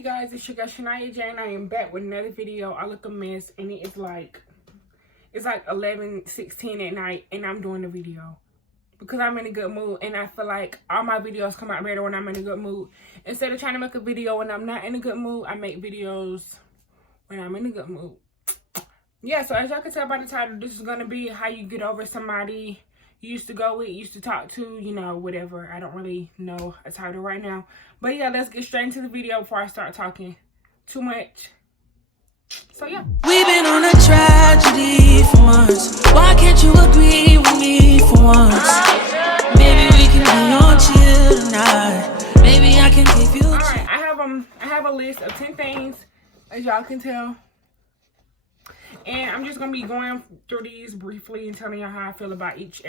you guys, it's your girl Shania Jane. I am back with another video. I look a mess and it's like 11:16 at night and I'm doing the video because I'm in a good mood, and I feel like all my videos come out better when I'm in a good mood. Instead of trying to make a video when I'm not in a good mood, I make videos when I'm in a good mood. Yeah, so as y'all can tell by the title, this is gonna be how you get over somebody you used to go with, used to talk to, you know, whatever. I don't really know a title right now. But yeah, let's get straight into the video before I start talking too much. So yeah. We've been on a tragedy for months. Why can't you agree with me for once? Maybe we can be on chill tonight. Maybe I can give you Alright, I have a list of 10 things, as y'all can tell. And I'm just gonna be going through these briefly and telling y'all how I feel about each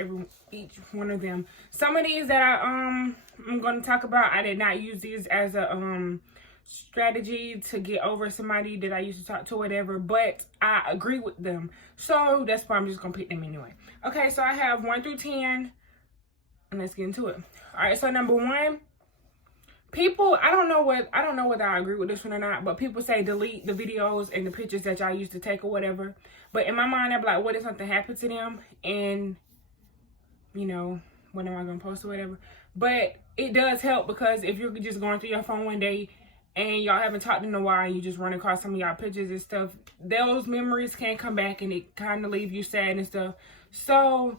one of them. Some of these that I'm gonna talk about, I did not use these as a strategy to get over somebody that I used to talk to, whatever, but I agree with them. So that's why I'm just gonna pick them anyway. Okay, so I have 1 through 10, and let's get into it. Alright, so number 1. People, I don't know whether I agree with this one or not, but people say delete the videos and the pictures that y'all used to take or whatever. But in my mind, I'm like, what if something happened to them? And, you know, when am I going to post or whatever? But it does help, because if you're just going through your phone one day and y'all haven't talked in a while and you just run across some of y'all pictures and stuff, those memories can come back and it kind of leave you sad and stuff. So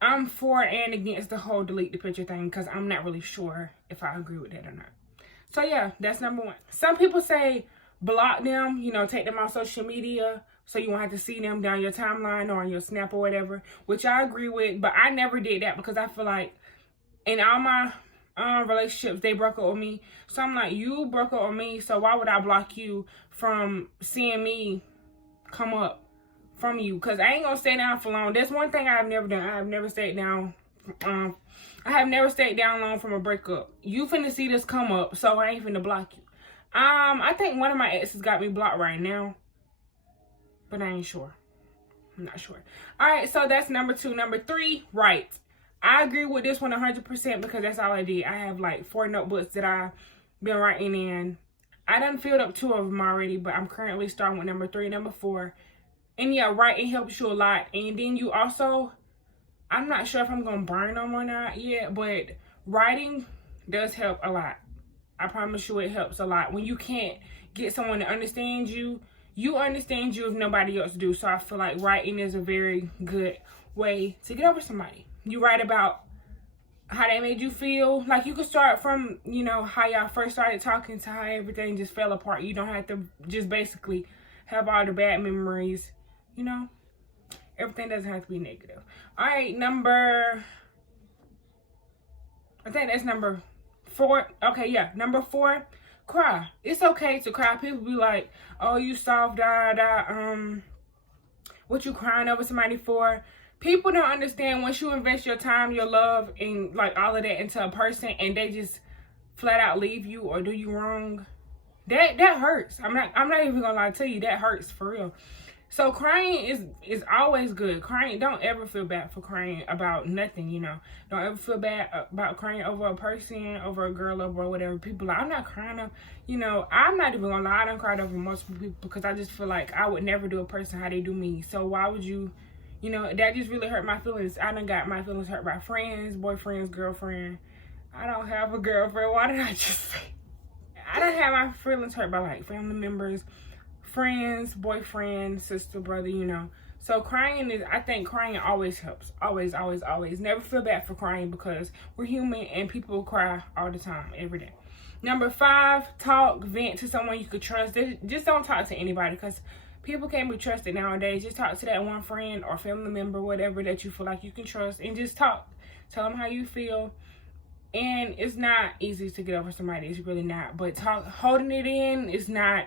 I'm for and against the whole delete the picture thing, because I'm not really sure if I agree with that or not. So yeah, that's number 1. Some people say block them, you know, take them off social media so you won't have to see them down your timeline or on your Snap or whatever, which I agree with, but I never did that because I feel like in all my relationships, they broke up with me. So I'm like, you broke up with me, so why would I block you from seeing me come up from you? Because I ain't gonna stay down for long. That's one thing I have never done. I have never stayed down long from a breakup. You finna see this come up, so I ain't finna block you. I think one of my exes got me blocked right now, but I ain't sure. I'm not sure. Alright, so that's number 2. Number 3, right. I agree with this one 100% because that's all I did. I have like 4 notebooks that I've been writing in. I done filled up 2 of them already, but I'm currently starting with number 3, number 4. And yeah, writing helps you a lot. And then you also, I'm not sure if I'm going to burn them or not yet, but writing does help a lot. I promise you it helps a lot. When you can't get someone to understand you, you understand you if nobody else do. So I feel like writing is a very good way to get over somebody. You write about how they made you feel. Like you could start from, you know, how y'all first started talking to how everything just fell apart. You don't have to just basically have all the bad memories, you know. Everything doesn't have to be negative. All right, I think that's number 4. Okay, yeah, number 4, cry. It's okay to cry. People be like, oh, you soft, what you crying over somebody for? People don't understand once you invest your time, your love, and like all of that into a person, and they just flat out leave you or do you wrong. That hurts. I'm not even gonna lie to you, that hurts for real. So crying is always good. Crying, don't ever feel bad for crying about nothing, you know. Don't ever feel bad about crying over a person, over a girl, over whatever. People like, I'm not crying over, you know, I'm not even gonna lie, I done cried over multiple people because I just feel like I would never do a person how they do me. So why would you, you know, that just really hurt my feelings. I done got my feelings hurt by friends, boyfriends, girlfriend. I don't have a girlfriend. Why did I just say? I done have my feelings hurt by like family members, friends, boyfriend, sister, brother, you know. So crying is, I think crying always helps. Always, always, always. Never feel bad for crying because we're human and people cry all the time, every day. Number 5, talk, vent to someone you could trust. Just don't talk to anybody because people can't be trusted nowadays. Just talk to that one friend or family member, whatever, that you feel like you can trust, and just talk. Tell them how you feel. And it's not easy to get over somebody. It's really not. But holding it in is not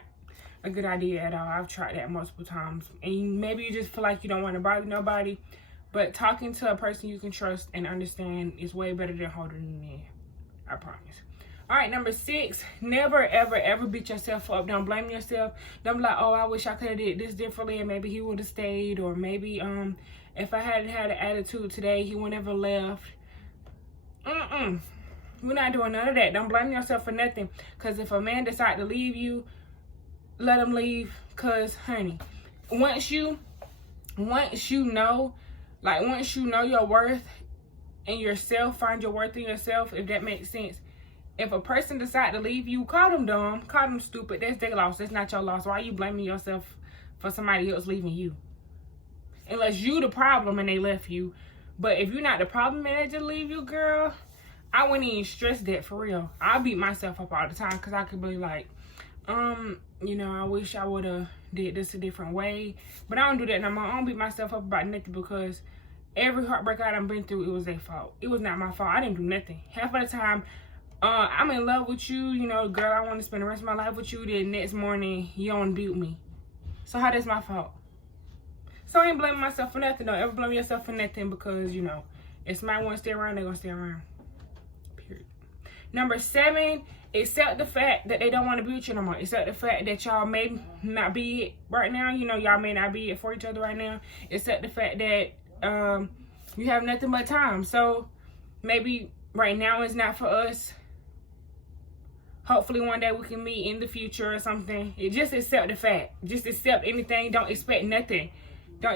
a good idea at all. I've tried that multiple times, and maybe you just feel like you don't want to bother nobody, but talking to a person you can trust and understand is way better than holding it in. I promise. All right, number 6, never ever ever beat yourself up. Don't blame yourself. Don't be like, oh, I wish I could have did this differently and maybe he would have stayed, or maybe if I hadn't had an attitude today he would never left. We're not doing none of that. Don't blame yourself for nothing. Because if a man decide to leave you, let him leave. Because, honey, once you know, like, once you know your worth in yourself, find your worth in yourself, if that makes sense. If a person decide to leave you, call them dumb, call them stupid. That's their loss. That's not your loss. Why are you blaming yourself for somebody else leaving you? Unless you the problem and they left you. But if you're not the problem and they just leave you, girl, I wouldn't even stress that for real. I beat myself up all the time because I could be like, you know, I wish I would have did this a different way. But I don't do that no more. I don't beat myself up about nothing because every heartbreak I done been through, it was their fault. It was not my fault. I didn't do nothing. Half of the time, I'm in love with you, you know, girl, I want to spend the rest of my life with you. Then next morning, you don't beat me. So how that's my fault? So I ain't blaming myself for nothing. Don't ever blame yourself for nothing because, you know, if somebody want to stay around, they're going to stay around. Period. Number 7, accept the fact that they don't want to be with you no more. Accept the fact that y'all may not be it right now. You know, y'all may not be it for each other right now. Accept the fact that you have nothing but time. So maybe right now is not for us. Hopefully one day we can meet in the future or something. Just accept the fact. Just accept anything. Don't expect nothing. Don't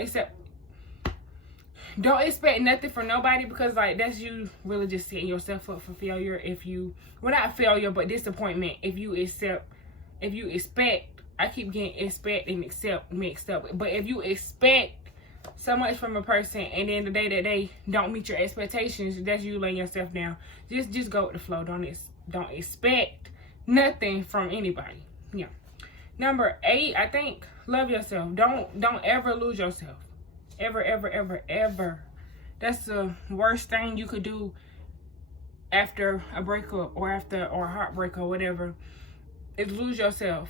expect nothing from nobody because, like, that's you really just setting yourself up for failure if you, well, not failure, but disappointment if you expect, I keep getting expect and accept mixed up, but if you expect so much from a person and then the day that they don't meet your expectations, that's you laying yourself down. Just go with the flow. Don't expect nothing from anybody. Yeah. Number 8, I think, love yourself. Don't ever lose yourself. Ever. That's the worst thing you could do after a breakup or after a heartbreak or whatever, is lose yourself.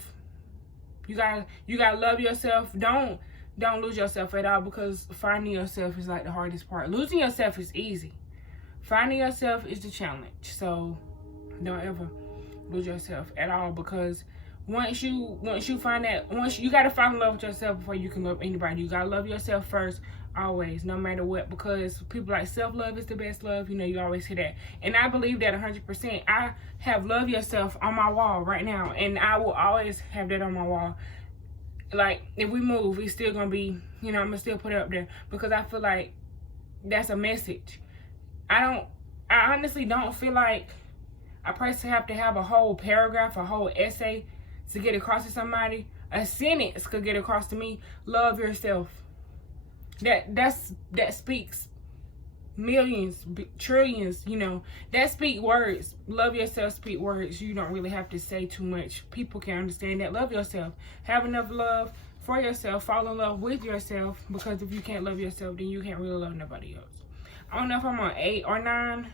You gotta love yourself. Don't lose yourself at all because finding yourself is like the hardest part. Losing yourself is easy. Finding yourself is the challenge. So don't ever lose yourself at all because once you find that, you gotta fall in love with yourself before you can love anybody. You gotta love yourself first, always, no matter what, because people like self-love is the best love. You know, you always hear that, and I believe that 100%. I have love yourself on my wall right now, and I will always have that on my wall. Like, if we move, it's still gonna be, you know, I'm gonna still put it up there because I feel like that's a message. I honestly don't feel like a person have to have a whole paragraph, a whole essay to get across to somebody. A sentence could get across to me. Love yourself. That speaks millions, trillions, you know. That speak words. Love yourself speak words. You don't really have to say too much. People can understand that. Love yourself. Have enough love for yourself. Fall in love with yourself, because if you can't love yourself, then you can't really love nobody else. I don't know if I'm on 8 or 9,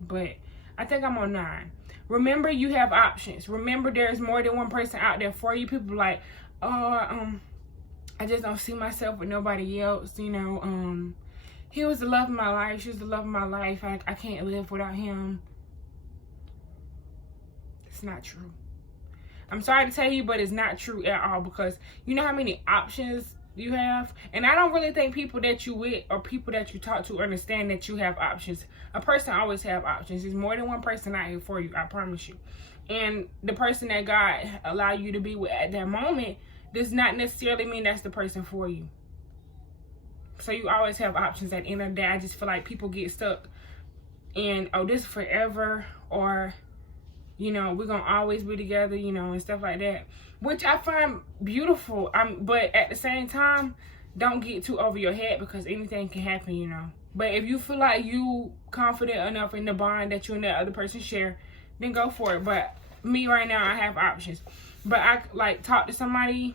but I think I'm on 9. Remember, you have options. Remember, there's more than one person out there for you. People like, oh, I just don't see myself with nobody else. You know, he was the love of my life. She was the love of my life. I can't live without him. It's not true. I'm sorry to tell you, but it's not true at all, because you know how many options you have. And I don't really think people that you with or people that you talk to understand that you have options. A person always have options. There's more than one person out here for you, I promise you. And the person that God allow you to be with at that moment does not necessarily mean that's the person for you. So you always have options at the end of the day. I just feel like people get stuck in, oh, this is forever, or, you know, we're gonna always be together, you know, and stuff like that, which I find beautiful. But at the same time, don't get too over your head, because anything can happen, you know. But if you feel like you confident enough in the bond that you and that other person share, then go for it. But me right now, I have options. But I like talk to somebody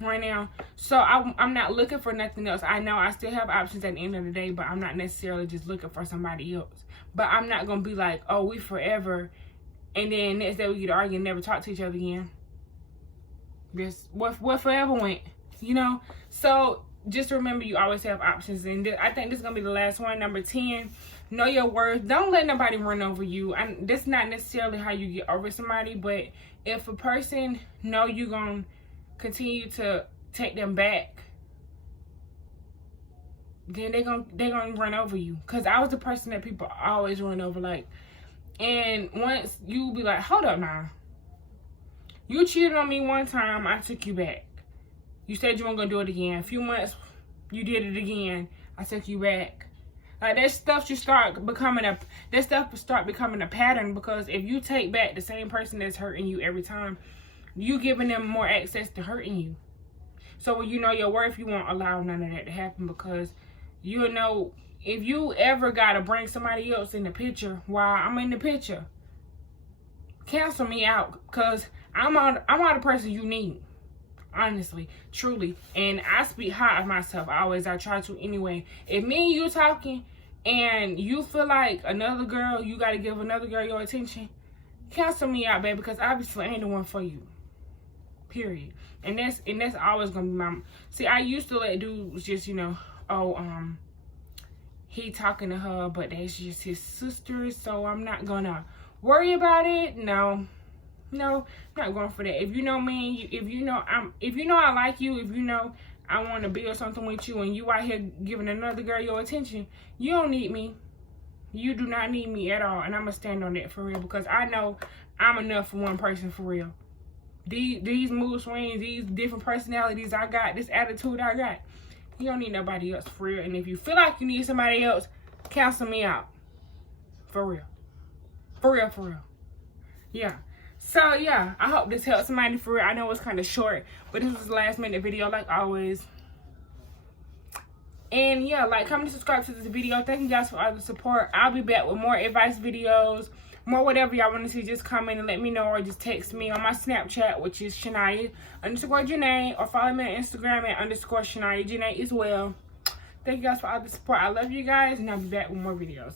right now, so I'm not looking for nothing else. I know I still have options at the end of the day, but I'm not necessarily just looking for somebody else. But I'm not gonna be like, oh, we forever, and then next day we get argued and never talk to each other again. Just what forever went, you know. So just remember, you always have options. And I think this is gonna be the last one. Number 10, know your worth. Don't let nobody run over you. And this is not necessarily how you get over somebody, but if a person know you gonna continue to take them back, then they gonna run over you. Because I was the person that people always run over. Like, And once you be like, hold up now. You cheated on me one time, I took you back. You said you weren't gonna do it again. A few months, you did it again. I took you back. Like that stuff should start becoming a pattern, because if you take back the same person that's hurting you every time, you giving them more access to hurting you. So when you know your worth, you won't allow none of that to happen, because you know if you ever gotta bring somebody else in the picture while I'm in the picture, cancel me out, because I'm not the person you need. Honestly, truly, and I speak high of myself. I try to anyway. If me and you talking and you feel like another girl, you got to give another girl your attention, cancel me out, baby, because obviously I ain't the one for you. Period. And that's always gonna be my. See, I used to let dudes just, you know, he talking to her, but that's just his sister, so I'm not gonna worry about it. No, I'm not going for that. If you know me, if you know I like you, if you know I want to build something with you, and you out here giving another girl your attention, you don't need me. You do not need me at all, and I'm gonna stand on that for real, because I know I'm enough for one person for real. These mood swings, these different personalities I got, this attitude I got, you don't need nobody else for real. And if you feel like you need somebody else, cancel me out. For real. For real. Yeah. So yeah, I hope this helps somebody for real. I know it's kind of short, but this was the last minute video like always. And yeah, like, comment, subscribe to this video. Thank you guys for all the support. I'll be back with more advice videos, more whatever y'all want to see. Just comment and let me know, or just text me on my Snapchat, which is Shania_Janae, or follow me on Instagram at _Shania Janae as well. Thank you guys for all the support. I love you guys, and I'll be back with more videos.